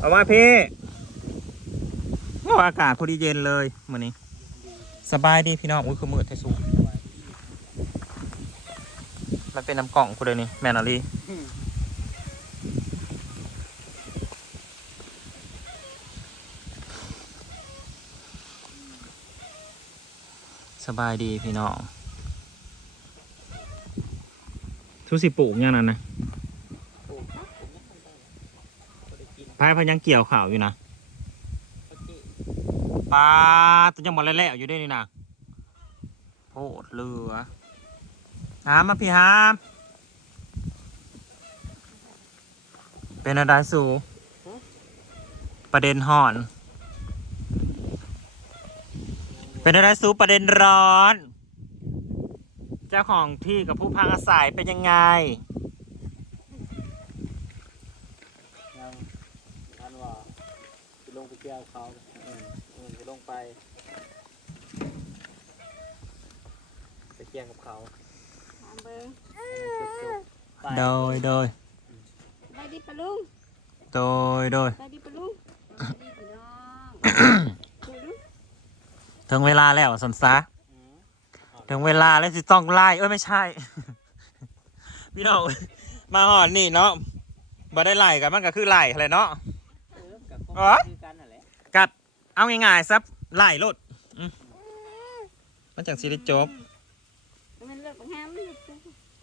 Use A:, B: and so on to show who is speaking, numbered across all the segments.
A: เอาว่าพี่โอ้อากาศพอดีเย็นเลยวันนี้ สบายดีพี่น้องอุ้ยคือมืดไทสูมันเป็นน้ำกล่องกูเลยนี่แมนอลี่สบายดีพี่น้องทุสิปลูกยังนั้นนะ
B: ปลูกนะผมยังไม่ได้บ่ได้กิน
A: พายพยังเกี่ยวข่าวอยู่นะปลาตัวยังหมดแล้วอยู่ด้วยนี่นะโพดเรือหามมาพี่หามเป็นอะไรสูประเด็นห่อน เป็นอะไรสูประเด็นร้อน เจ้าของที่กับผู้พังอาศัยเป็นยังไง
B: ทันว่าจะลงไปแก้วเขาเออเออจะลงไปไปแก้งกับเขา
C: ถามเบิ้ง
B: จบๆไป
A: โดยโดย
C: ไปดิปะลุง
A: โดยโดย
C: ไปดิปะลุงไปดิพี่น้องไปลุง
A: ถึงเวลาแล้วสันซะ
B: อืม
A: ถึงเวลาแล้วสิต้องไล่เอ้ยไม่ใช่ พี่น้องมาหอนนี่เนาะบ่ได้ไล่กันมันก็คือไล่อะไรเนาะ
B: เออกับ
A: อ๋อ
B: คือกันนั่นแหละ
A: กัด เอาง่ายๆซับไล่รถอืมมันจังสิได้จบ
C: มันเลิกบังคับ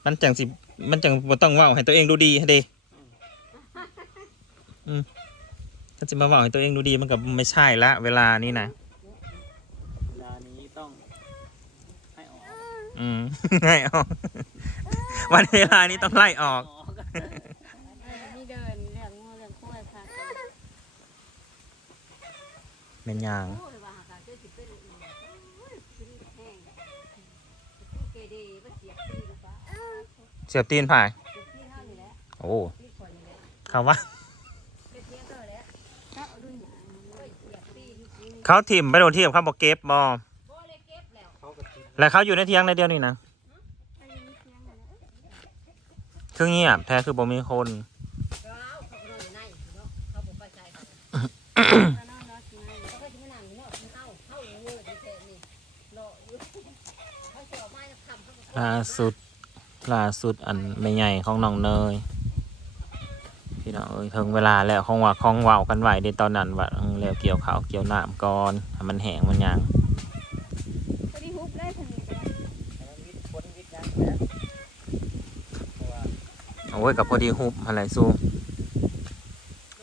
A: มันจังสิ มันจังบ่ต้องเว้าให้ตัวเองดูดีเด้อืมถ้าจะมาเว้าให้ตัวเองดูดีมันก็ไม่ใช่ละ เวลานี้นะ
B: เวลานี้ต้องให้ออก
A: อืมให้ออกวันเวลานี้ต้องไล่ออก
B: ออก
C: มีเดินเรื่องงูเรื่องคุ้ยค่ะ
A: เป็นหยาง
C: โอ้ยว่าหากาเจอสิเป็นอีกโอ้ยขึ้นแห้งเกเดบ่เสียบตี
A: นผ่ายโอ้
C: ตีข่อยนี่แหละ
A: เขาว่า
C: เขา
A: ถิ่มไปโดนที่กับเขาบอกเก็บบอ
C: แล้ว
B: เขา
A: อยู่ในเทียงในเดียวนี่นะ
C: อันนี้มีเสียงอะไรนะ
A: คือเงียบแท้คือบ่มีคน ล่าสุดล่าสุดอันไม่ใหญ่ของน้องเนยพี่น้องเอ้ยถึงเวลาแล้วของว่าของเว้ากันไหวในตอนนั้นว่าเออแล้วเกี่ยวข้าวเกี่ยวน้ำก่อนให้มันแห้งมันหยัง
C: พอดีฮุบได้ทันทีเลย
B: แต่มันวิทย์พ้นวิทย์งานแล้วเพราะว่า
A: โอ้ยกับพอดีฮุบอะไรสู้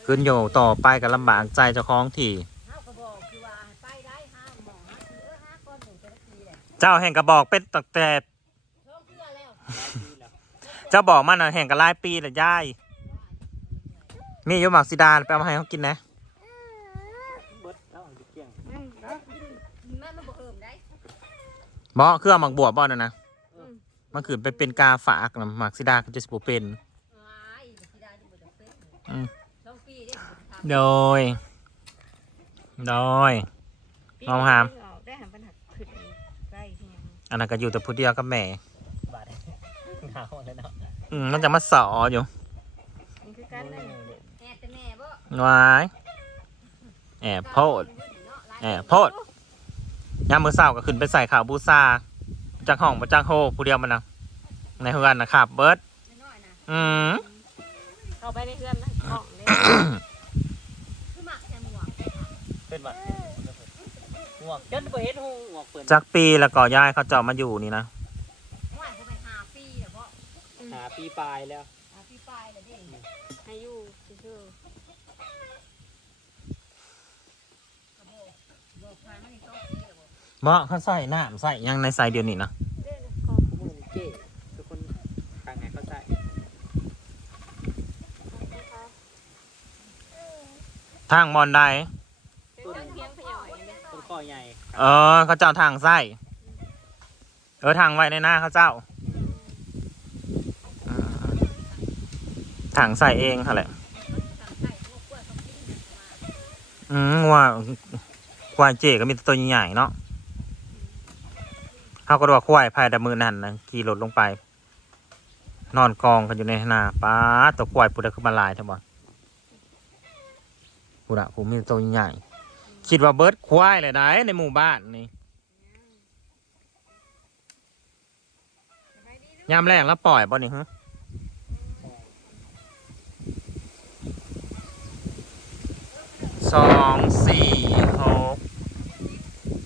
A: ขึ้นโยต่อไปกับลำบากใจเจ้าของที่
C: ห้าก็บอกคือว่าไปได้ห้าหมอห้าคือเออห้าก้อนหนึ่งจะทีแหละ
A: เจ้าแห่งกระบอกเป็นตั้งแต่
C: เจ้า
A: บอกมันน่ะแห่งกระลายปีแต่ย่ายมีอยู่หมักสีดาไปเอามาให้เขากินนะ
B: เบิดแล้วจะเกี่ยง
C: มันมันบอกเอิมได้
A: บอเครื่องหมักบวบบ่อนะนะ
B: เออ
A: มันคือไปเป็นกาฝากนะหมักสีดาก็จะสิบเป็น
C: ว้ายที่ได้ที่บ่ได้เป็น
A: อืม
C: ท้องปีได้ทำ
A: โดย โดยเอาหาม
C: ได้หามปัญหาขึ้นใกล้ที่ยัง
A: อันนั้นก็อยู่แต่ผู้เดียวกับแม่
B: บาด หนาวเลยเนาะ
A: อืมมันจะมาสออยู่
C: มันคือการนั่นแอบแต่แม่บ่
A: วายแอบโพดแอบโพดยามมือเศร้าก็ขึ้นไปใส่ข่าวบูซาจากห้องมาจากโฮผู้เดียวมันนะในเฮือนนะครับเบิร์ด
C: น้อยนะ
A: อืม
C: เข้าไปในเพื่อนนะห้องเลยคือหมักแค่หมวก
B: เป็นหวัดหงวกจนไปเห็นหูหงวกเปิด
A: จากปีแล้วก็ย้ายเขาเจาะมาอยู่นี่นะ
C: ว่าจะไปหาปีเหรอพ่อ
B: หา ปีปลายแล้ว
C: หาปีปลายเลยดิให้อยู่ซื่อๆบอกพายไม่ต้องปีหรอบอก
A: เมาะเขาใส่น้ำใส่หยังในใส่เดียวนี่นะ
C: เด้อขอ
B: ผู้มือเจ๊ทุกคนทางไหนเขาใส่
A: ทางบอลได้
C: เป็นเครื่องเคียงพยอยเนี่ย
B: ต้นข้อใหญ่
A: เออเขาเจ้าทางใส่เออทางไว้ในหน้าเขาเจ้าอืม ทางใส่เองเขาแหละ อืมว่าควายเจก็มีตัวใหญ่ๆเนาะเขาก็ดูว่าควายภายดมือนั่นนะขี่รถลงไป นอนกองกันอยู่ในนาป้าตัวควายปุดขึ้นมาลายทั้งหมดผู้ละผมมีตัวใหญ่คิดว่าเบิร์ดควายเลยได้ในหมู่บ้านนี่ยามแรงแล้วปล่อยบ่นี่ฮะ สองสี่หก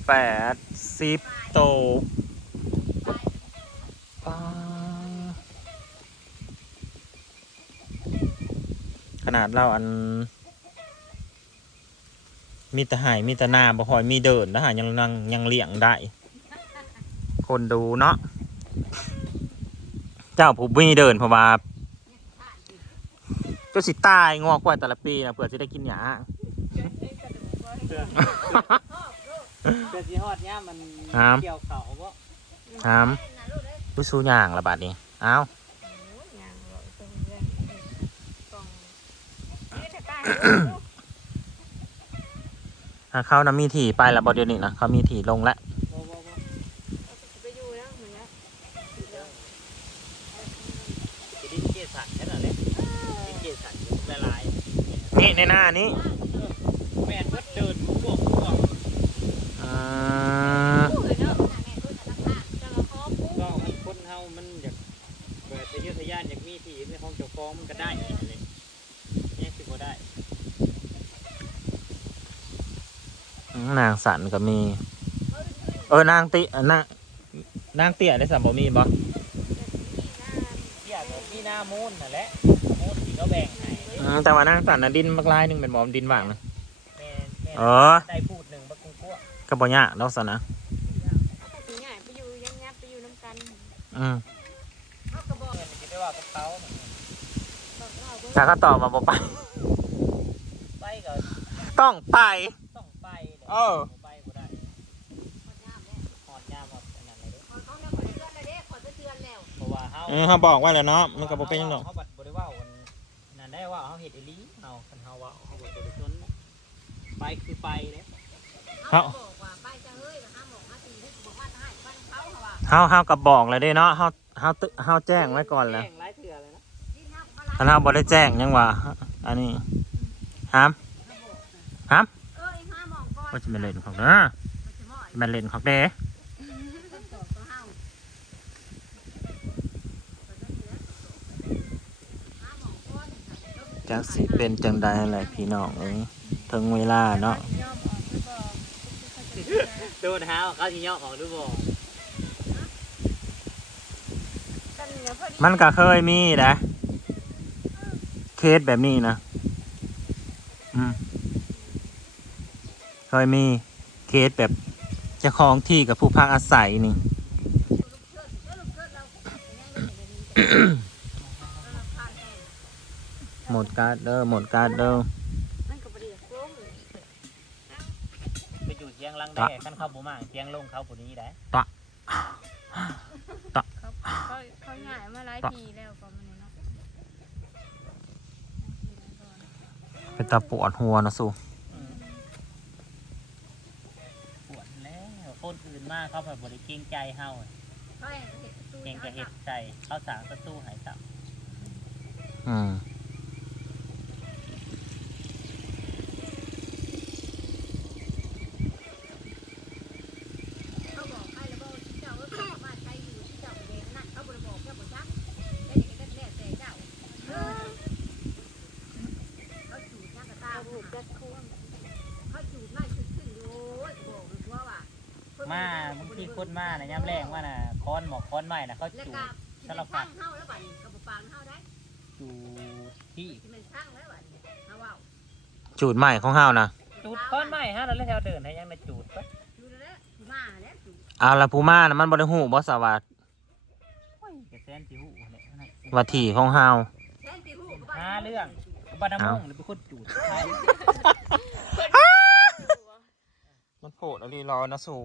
A: แปดสิบโตปาขนาดเราอัน มีแต่หายมีแต่หนาบ่หอยมีเดินนะฮะยังยังยังเลี้ยงได้ คนดูเนาะเจ้าผู้มีเดินเพราะว่าเจ้าสิตายงอกไว้แต่ละปีนะเพื่อจะได้กินหยา
B: เพื่อเพื่อสิฮอดเนี่ยามมัน
A: ครับ
B: เกี่ยวเขาบ่
A: ถามผู้สู้ย่างละบาดนี้เอ้าวถ้าเขานะมีถี่ไปละบอเดียวนี้นะเขามีถี่ลงแล้ว
B: บ่บ่บ่
C: ไปอยู่แล้วเหมือนกัน
B: สิดินเกสันแค่นั้นแหละดินเกสันละลาย
A: นี่ในหน้านี้
B: แม่นก็เดินพวกพวก
A: อ่า
C: พูดเลยเนาะแม่พูดแต่ละข้างจะมาขอพูด
B: ก็มันคนเฮามันอยากเปิดทะเยอทะยานอยากมีที่ในของเจ้าของมันก็ได้เลยยังสิบ่ได้
A: นาง สันก็มี เออนางตินางนางเตี้ยได้สัมบมีบ่
B: เที่ยก็มีหน้ามูนนั่นแหละมูนที่เขาแบ่งให้
A: อืมแต่ว่านางสันนะดินบักลายหนึงเป็นบอมดินว่างนะ
B: แม่นแม่น
A: เออ
B: ได้พูดหนึ่งบักกุ้งกั้ว
A: ก็บ่ยากดอกสนะ
C: แต่สิง่ายไปอยู่ยังยับไปอยู่น้ำกัน
A: อืม
C: เขาก็บอก
B: เงินคิดได้ว่ากับเขา
C: บอกเราเบิ่ง
A: ถ้าเขาตอบมาบ่ไป
B: ไปก็
A: ต้องไป
B: ต้องไปเลย
A: เออ
B: เพราะว่าเฮา
A: เออเขาบอกไว่าแล้วเนาะมันก็บ่เป็นหยังดอก
B: เฮาบัดบ่ได้เว่าวันนั้นได้ว่าเฮาเฮ็ดอีหลีเฮาคันเฮาเว่าเฮาบ่ได้สนนะไปคือไปเด้
C: เขาก็บอกว่าไปจะเฮ้ยห้าโมงห้าสี่ที่บอกว่าจะให้บ้านเขาเขาว่า
A: เฮาเฮาก็บอกแล้วเด้เนาะเฮาเฮาตึเฮาแจ้งไว้ก่อนแล้ว
B: แจ้งหลายเทื่อเลยนะ
C: ที่น้ำมา
A: ถ้าเฮาบ่ได้แจ้งยังว่าอันนี้ห้าม
C: เอออีห้าโมงก่อน
A: ว่าจะเป็นเล่นของเด้อ
C: มันจะมอด
A: จะเป็นเล่นของเด้
C: เป็นตอบตัวเฮาห้าโมงก่อน
A: จักสิเป็นจังใดแหละพี่น้องเอ้ยถึงเวลาเนาะ
B: โดนหาว่าเขาสิย่อออกหรือบ่
A: มันก็เคยมีนะเคสแบบนี้นะอืมเคยมีเคสแบบเจ้าของที่กับผู้พักอาศัยนี่ หมดการ์ดเด้อหมดการ์ดเด้อ
C: มันก็บ่ได้โกง
B: ไปอยู่เชียงลังได้คันเขาบ่มาเชียงลงเขาผู้นี้ได้
D: เขาเขาเขาหงายมาหลายทีแล้วก็มันเนาะ
A: เป็นตาปวดหัวนะสู
B: ปวดแล้วคนอื่นมาเขาแบบบ่ได้เกรงใจเฮา
C: เขาเห็นเห็ดตู้
B: เกรงก็เฮ็ดใส่เขาสร้างประตูให้ซับ
A: อืม
C: เขาบอกให้แล้วบอกเจ้าว่าสามารถใช้อยู่ที่เจ้าเองนั่นเขาบ่ได้บอกแค่บ่จักแล้วอย่างนี้ก็แล้วแต่เจ้าเออเขาจูดหน้ากระตาบุกจัดคุ้ มเขาจูดไม่ขึ้นขึ้นอยู่โอ้ยบอกเลยว่าว่า
B: มาบางทีคนมาน่ะยามแรงว่าน่ะค้อนหมอกค้อนไม้น่ะเขา
C: แล้ว
B: จู
C: ก็
B: ด
C: ที่มันสร้างเฮาแล้วบัดนี้ก็บ่ปางเฮาได้
B: จูดที่
C: ที่มันสร้างแล้วบัดนี้เฮาเว้า
A: จูดใหม่ของเฮานะ
B: จูดค้อนไม้ฮะแล้วแถวเดินให้ยังน่ะจูดปะ
C: อยู่แล้วมาแล้วจูด
A: เอาละผู้มานะมันบ่ได้ฮู้บ่สวัสด
B: โอ้ยแกแซนสิหูเนี่ยนะ
A: ว่าที่ของเฮา
C: แทนที่ฮู้ก็บ่
B: หาเรื่อง บ้านน้ำมงหรือเป็นคนจูดใช่
A: มันโผล่แล้วรีรอนะสู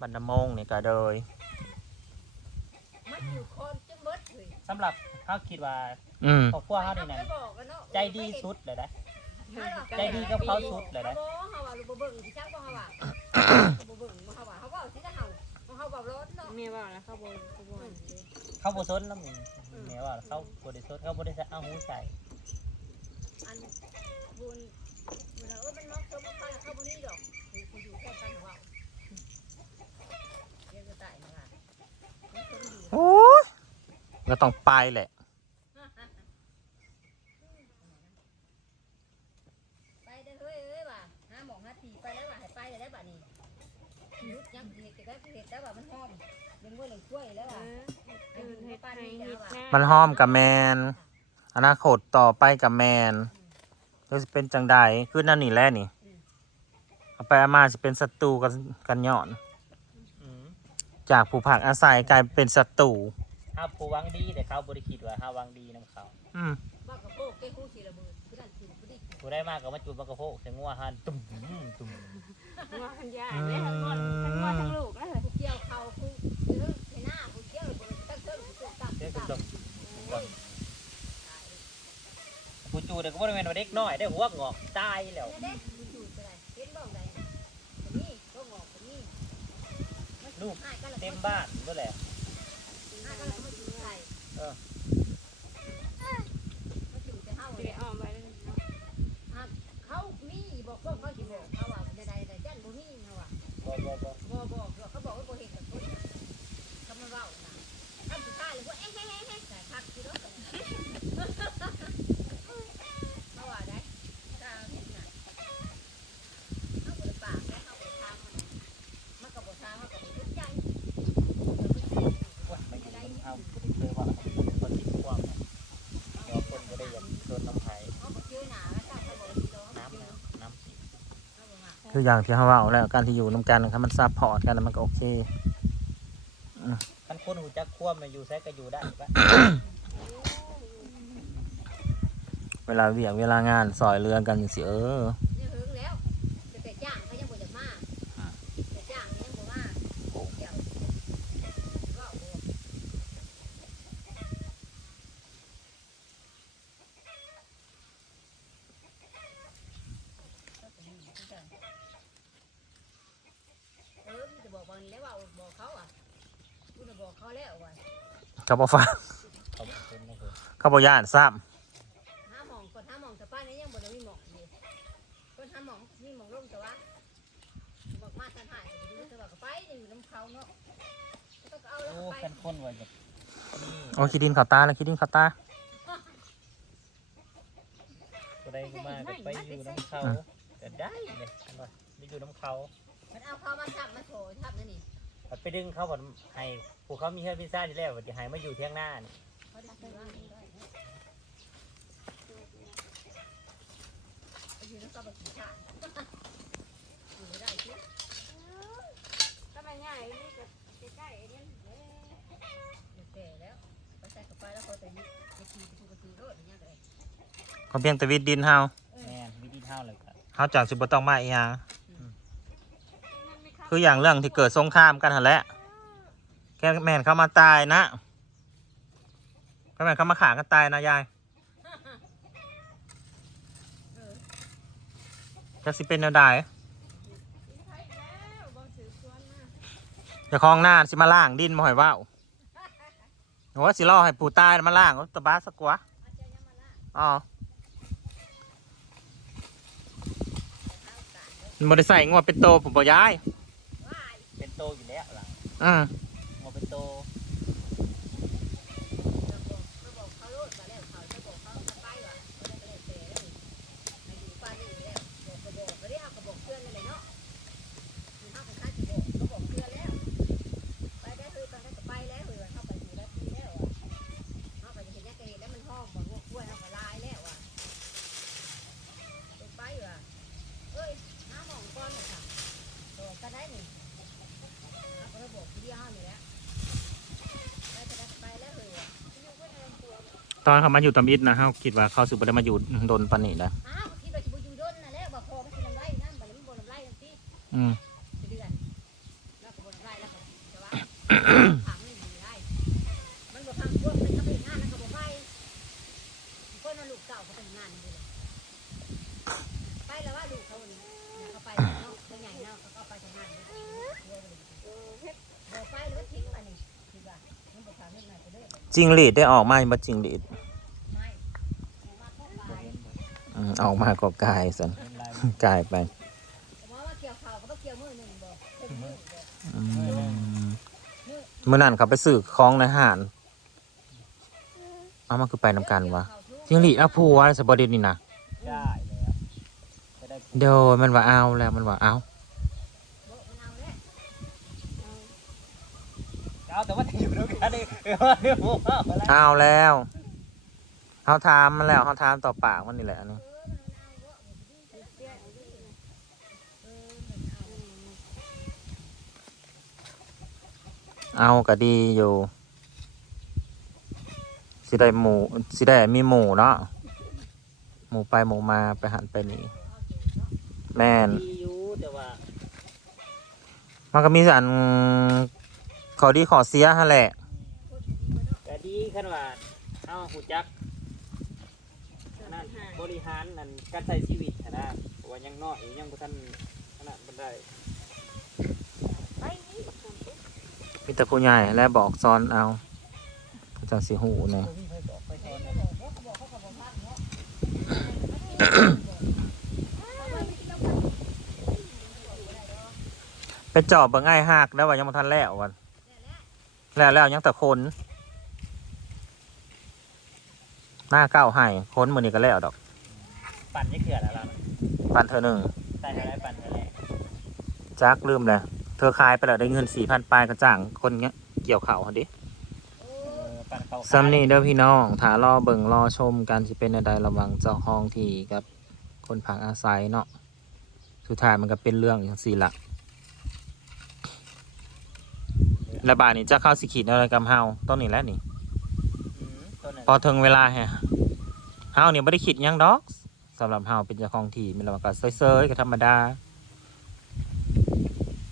A: บันดามงนี่ก็เลย
C: มันอยู่คนจนเบิดเลย
B: สำหรับเขาคิดว่า
A: อืม
B: ครอบครัวเขานี่นั่นใจดีสุดเลยนะใจดีกับเขาสุดเลยนะ
C: เขาบอกเขาว่าลูกบ่เบิ่งสิจักบ่เขาว่าบ่เบิ่งบ่เขาว่าเขาว่าสิจะเฮาบ่เขาบอกรถเนาะ
D: เมี อันบุญบุญเออมัน
B: มอกตัวมันฟังเข้าบนนี้ดอกคื
C: อ
A: กูอยู่แค่
C: กันหรือวเโอ้ยก็ต้องไปแหล่ายังจะไต่เหมนมั
D: น
A: หอมกับแมน อนาคตต่อไปกับแมนแล้วจะเป็นจังใดคือนั่นนี่แหละนี่เอาไปเอามาจะเป็นศัตรูกันกันย้อน
B: อืม
A: จากผู้ผักอาศัยกลายเป็นศัตรู
B: ถ้าผู้หวังดีแต่เขาบริคิดว่าถ้าหวังดีนํเขา
A: อืม
C: บ้ากระโปงแก้คู่สีระเบิดคือนั่นคือพอดี
B: ผู้ได้มากก็มาจุดบักกะโพกใส่งัวหันตุ่มตุ่ม
D: งอทันยาเนี่ยทั้งงอนทั้งงอทั้งลูกแล้วเหรอ
C: ผู้เกี่ยวเขาคู่เรื่องในหน้าผู้เกี่ยวระเบิดตั้งเส้นผู้ตับ
B: เด็ก
C: ตับ
B: ตุ่ม ผู้จูเด็กก็บ่ได้แม่นว่าเด็กน้อยได้หัวงอกตายแล้ว
C: เด็กผู้จูดไปไหนเห็นบ้องใดนี่ก็งอกนี่
B: ลูกเต็มบ้านก็แหละ
C: ห้าก็เลยมาจูดใส่
B: เออ
C: มาจูดไปเฮา
D: สิ
C: เลย
D: ได้ออมไว้เลยเนาะ
C: เขามีบอกว่าเขาสิบอกเขาว่าใดๆจันบ่มีเขาว่า
B: บ่บ่บ่
C: บ่บอกเขาบอกว่าบ่เห็นกับคนเขามาเว้าน่ะทำสุดท้ายเลยว่าเอ๊ะเอ๊ะเอ๊ะเอ๊ะแต่คักสิเนาะเขาว่าได้ถ้าเห็นน่ะเขาบ่ได้ปากแล้วเขาบ่ทางมันมันก็บ่ทางมันก็บ่สนใจ
B: ว่าไม่ได้เอาเคยว่าคนติดความเดี๋ยวคนบ่ได้อยากโดนน้ำไผ่
C: เขาบ่เจอหน้าแล้วจ้าเขาบ่สิโดน
B: น้ำนะน้ำสิ
C: เขาบ่มา
A: คืออย่างที่เขาเว่าแล้วการที่อยู่นำกันนะครับมันซับพอร์ตกันมันก็โอเค
B: ท่านคนหูจักควมมาอยู่ใช้ก็อยู่ได้ปะ
A: เวลาเวียกเวลางานซอยเรือกันสิเออ
C: เนี่ยหึงแล้วแต่แต่จ้างเขายังบ่อยากมาแต่จ้างยังบ่มาเดี๋ยวเว้าบ่เออมันจะบอกวันแล้วว่าบอกเขาอะกูจะบอกเขาแล้วว่า
A: เขาบอกฟัง
B: เขาเป็นคนนะคือ
A: เขาบอกย่านซ้
C: ห้าหมองคนห้าหมองแต่ป้านี้ยังบ่ได้มีหมองอยู่คนห้าหมองมีหมองลงแต่ว่าบอกมาทันหายไปดูแต่ว่าก็ไปอยู่น้ำเขาเนาะก็ต้องเอาแล้ว
B: โอ้
C: ก็ไป
B: ท่านคนว่าแบบนี่ำ
A: โอ้คิดดินเขาตาแล้วคิดดินเขาตา
B: ผู้ใดก็มาก็ไปอยู่น้ำเขาก็ได้เลยว่าไปอยู่น้ำเขา
C: มันเอาเขามาทับมาโถทับนั่นนี่
B: มันไปดึงเขาผลให้ผู้เขามีเฮือนพิซซ่าที่แล้วว่าจะให้มาอยู่เที่ยงหน้านี่
C: เขาได้ซื้อว่าได้ไปอยู่น้ำเขาแบบขี้ขาดอยู่ไม่ได้ที่
D: ถ้ามันง่ายนี่ก็ใกล้ๆนี่เอ้ย
C: แก่แล้วไปใส่กับไปแล้วเขาแต่ยึดไปขี่ไปถูกประตูรถอย่างเงี้ยเลย
A: เขาเพียงแต่วิดดินเฮา
B: แม่นวิธีเท่าเลยครับ
A: เฮาจากสิบ่ต้องมาอีหยัง
D: มันไม่เข้า
A: คืออย่างเรื่องที่เกิดสงครามกันหันแหละแค่แม่นเขามาตายนะแค่แม่นเขามาขากันตายนะยายจะสิเป็นแนวใด
D: ใช่แล้วบ่ถือสวนมา
A: เจะคลองหน้าสิมาล่างดินมาหอยว่าวโอ้สิล่อให้ปู่ตายมาล่างโอ้ตะบ้าสกกวอ๋อมันได้ใส่งวดเป็นโตผมบ่ย้าย
C: ว้าย
B: โตอยู่แล้วหลัง
A: อืม
B: งอเป็นโต
A: ตอนเขามาอยู่ตำอิดนะเขาคิดว่าเขาสุบ่ได้มาอยู่โดนปานนี้นะ
C: อ้าวคิดว่าจะไปอยู่ดนน่ะแล้วบอกพอไม่กินน้ำไรนั่นบัดนี้มันบ่น้ำไรนั่นสิ
A: อืม
C: จะเดือนแล้วก็บ่น้ำไรแล้วก็จะว่าถามไม่มีได้มันบ่ทำพวกมันก็ไปงานแล้วก็บ่ไปคนน่ะลูกเก่าก็ไปงานนี่เลยไปแล้วว่าลูกเขาเนี่ยเขาไปเนาะตัวใหญ่เนาะเขาก็ไปทำงานเลย
D: เออเฮ็ด
C: บ่ไปหรือทิ้งไปนี่คิดว่ามันบ่ทำให้มันไปเด้อ
A: จิงหรีดได้ออกมาบ่จิงหรีด
C: ไม่มาพบ
B: บ่
C: ไป
B: เห็นบ่
A: อืมออกมาก็กลายสัน
B: เห็นลาย
A: กลายไป
C: แต่ว่าเกี่ยวข้าวก็ต้องเกี่ยวมือหนึ่งบ่เต็มมือบ่
A: อืมเมื่อนั้นเขาไปซื้อของในห้านเอามาคือไปนำกันวะจิงหลีดเอาผัวสบเดีนี่นะ
B: ได้แล้วจะได้
A: โดยมันว่าเอาแล้วมันว่าเอา
B: เอาแต่ว่าจะอยู่ด้วยกันดิเออเดี๋ยวผมเอาอะไร
A: เอาแล้วเขาถามมันแล้วเขาถามต่อปากมันนี่แหละอันนี่ เอาก็ดีอยู่สิได้หมูสิได้มีหมูเนาะหมูไปหมูมาไปหันไปนี่แม่น
B: ดีอยู่แต่ว่า
A: มันก็มีอันขอดีขอเสียฮะแหละ
B: แต่ดีขั้นว่าเอาหูจักนั่นบริหารนั่นการใช้ชีวิตนะเพราะว่ายังน้อยยังบ่ทันขนาดบันได
D: ไปนี่บักคนปุ๊บ
A: มีแต่ผู้ใหญ่และบอกซ้อนเอาก็จังสิหูเนี่ย
B: บ่มีใครบอกไปสอนนะ
A: ไปจอบเบิ่งไอ้ายหักแล้วว่ายังบ่ทันแล้ววันแล้วแล้วยังแต่คนหน้าเก้าให้คนมือนี้ก็แล้วดอก
B: ปั่นจะเขื่อนแล้วล่ะ
A: ปันเธอหนึ่ง
B: ใส่อะไรปั่นกันแหละ
A: จักลืมเลย เธอขายไปแล้วได้เงินสี่พันปลายกระจ่างคนเงี้ยเกี่ยวเข่าวเขาดิ
B: เออปั่นเขา
A: ซัมนี่เด้อพี่น้องถ้ารอเบิ่งรอชมกันสิเป็นใดระวังเจ้าห้องที่กับคนพักอาศัยเนาะสุดท้ายมันก็เป็นเรื่องอย่างสี่ละระบาดนี่จะเข้าสิขีดอะไรกับเฮาต้นนี้แหล้วนี่
B: อืมตัวนั้น
A: พอถึงเวลาแฮะเฮานี่ไม่ได้คิดหยังดอกสำหรับเฮาเป็นเจ้าของที่มีระวังก็เซยๆก็ธรรมดา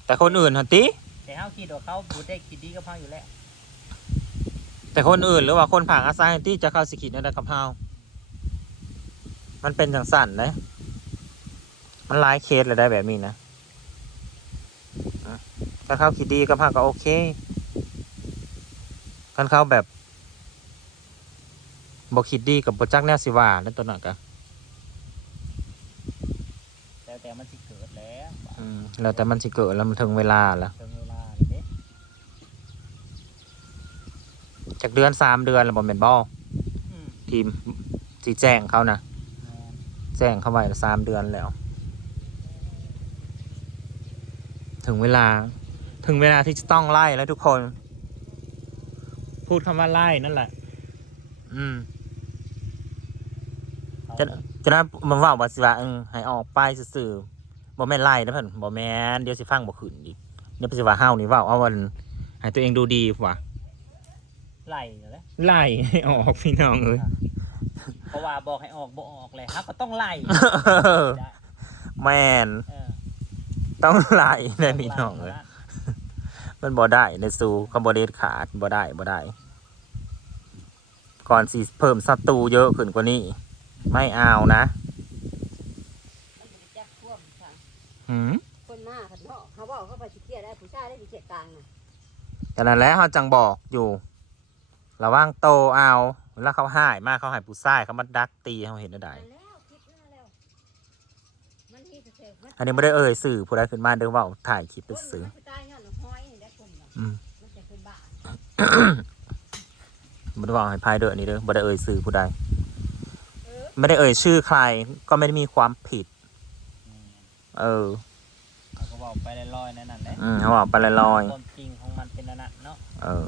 A: แต่คนอื่นหันติ
B: แต่เฮาคิดว่าเขาบูได้คิดดีกับเฮาอยู่แล้ว
A: แต่คนอื่นหรือว่าคนผักอาศัยที่จะเข้าสิคิดอะไรกับเฮามันเป็นจังสั่นนะมันหลายเคสเลยได้แบบนี้นะอะถ้าเขาคิดดีกับเฮาก็โอเคคันเขาแบบบอกคิดดีกับบจักแนวสิว่านั่นตัวนั้นก็
B: แต่แต่มันสิเกิดแล้ว
A: อื มแล้วแต่มันสิเกิดแล้วมันถึงเวลาแล้ว
B: ถึงเวลาเลยเด้
A: จากเดือนสามเดือนแล้วบอมเมนบอล
B: อืม
A: ทีมสีแจ้งเขานะ
B: แม่น
A: แจ้งเข้าไว้สามเดือนแล้ว ถึงเวลา ถึงเวลาที่จะต้องไล่แล้วทุกคน พูดคำว่าไล่นั่นแหละ อืม
B: เขา
A: จะจะนั้นมันว่าว่าสิว่าเออให้ออกไปสื่อๆ บ่แม่นไล่นะเพิ่นบ่แม่นเดี๋ยวสิฟังบ่ขึ้นอีกเดี๋ยวสิว่าเฮานี่เว่าเอาวันให้ตัวเองดูดีว่ะ
B: ไล่อยู่แล้ว
A: ไล่ให้ออกพี่น้องเอ้ย
B: เพราะว่าบอกให้ออกบ่ออกเลยครับก็ต้องไล่ได้
A: แม่น
B: เออ
A: ต้องไล่เลยพี่น้องเอ้ยมันบ่ได้ในสู่คอมโบเดตขาดบ่ได้บ่ได้ ก่อนสิเพิ่มศัตรูเยอะขึ้นกว่านี้ ไม่เอานะ
C: มันจะจักท่วมค่ะ
A: หืม
C: คนมากค่ะเนาะเขาบอกเขาไปสิเกียได้ผู้ชายได้สิเกียตังค์น่ะ
A: แต่นั้นแหล้วเขาจังบอกอยู่ระว่างโตเอาแล้วเขาหายมากเขาหายปูซ่ายเขามาดักตีเขาเห็นได้
C: มาแล้วคิดมาแล้ว มันมีแต่เศษมัน
A: อันนี้ไม่ได้เอ่ยสื่อผู้ใดขึ้นมาเดินว่าถ่ายคลิปไป
C: คน
A: ซื้อ
C: มันไปตายย้อนห้อยนี่ได้คนเนาะ
A: อืม
C: มันจะเป็นบ้า
A: ไม่ได้ว่าให้พายเด้อนี่เด้อไม่ได้เอ่ยสื่อผู้ใด
C: เออ
A: ไม่ได้เอ่ยชื่อใคร ก็ไม่ได้มีความผิด
B: อืม
A: เออ
B: เขาก็บอกไปลอยๆนั่นนั่นแหละ
A: อืมเขาบอกไปลอย
B: ความจริงของมันเป็นอันนั้นเนาะ
A: ๆเออ